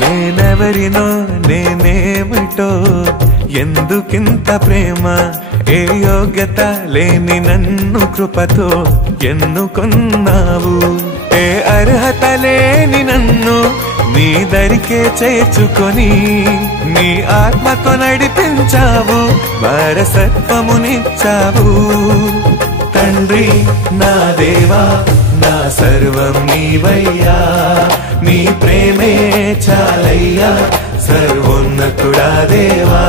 నేనెవరినో నేనేమిటో ఎందుకింత ప్రేమ ఏ యోగ్యత లేని నన్ను కృపతో ఎన్నుకొన్నావు ఏ అర్హత లేని నన్ను నీ దరికే చేర్చుకొని నీ ఆత్మతో నడిపించావు వారసత్వమునిచ్చావు తండ్రి నా దేవా నా సర్వం నీవయ్యా నీ ప్రేమే చాలయ్యా సర్వోన్నతుడా దేవా